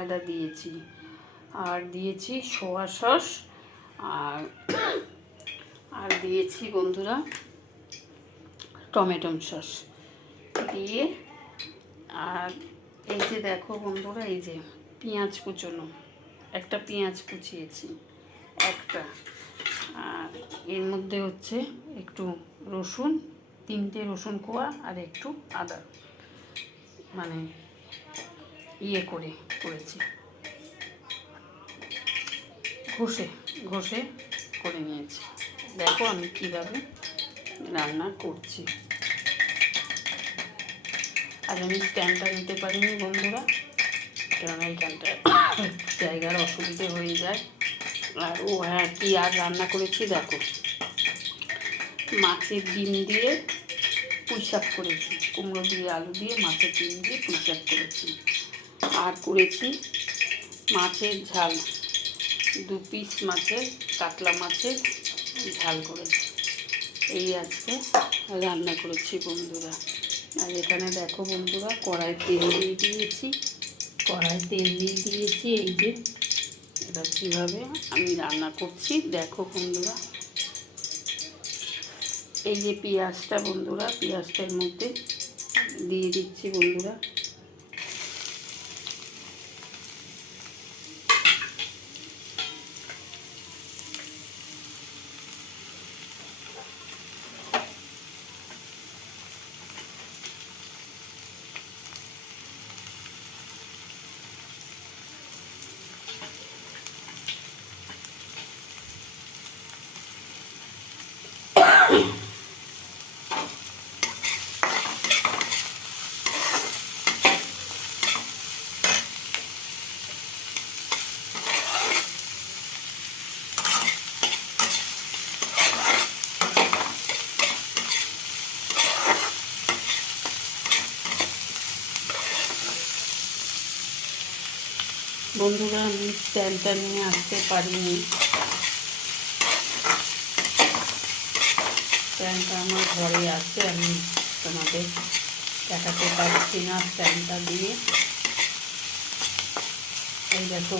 ময়দা দিয়েছি, আর দিয়েছি সোয়া সস, আর আর দিয়েছি বন্ধুরা টমেটো সস দিয়ে, আর এই যে দেখো বন্ধুরা, এই যে পেঁয়াজ কুচোনো, একটা পেঁয়াজ কুচিয়েছি একটা, আর এর মধ্যে হচ্ছে একটু রসুন, 3টে রসুন কোয়া, আর একটু আদা মানে করেছি, ঘষে করে নিয়েছি। দেখো আমি কিভাবে রান্না করছি। আর আমি স্ট্যান্ডটা নিতে পারিনি বন্ধুরা, কারণ এইখানটা জায়গার অসুবিধে হয়ে যায়। আর হ্যাঁ, কি আর রান্না করেছি দেখো, মাছের ডিম দিয়ে পুঁই শাক করেছি, কুমড়ো দিয়ে আলু দিয়ে মাছের ডিম দিয়ে পুঁই শাক করেছি। আর করেছি মাছের ঝাল, 2 পিস মাছের, কাতলা মাছের ঝাল করেছি। এই আজকে রান্না করেছি বন্ধুরা। আর এখানে দেখো বন্ধুরা, কড়াই তেল দিয়ে দিয়েছি, এই যে এটা কীভাবে আমি রান্না করছি দেখো বন্ধুরা। এই যে পেঁয়াজটা বন্ধুরা, পেঁয়াজটার মধ্যে দিয়ে দিচ্ছি বন্ধুরা। বন্ধুরা আমি স্ট্যান্ডটা নিয়ে আসতে পারিনি, স্ট্যান্ডটা আমার ঘরে আছে, আমি তোমাদের দেখাতে পারছি না স্ট্যান্ডটা দিয়ে। এই দেখো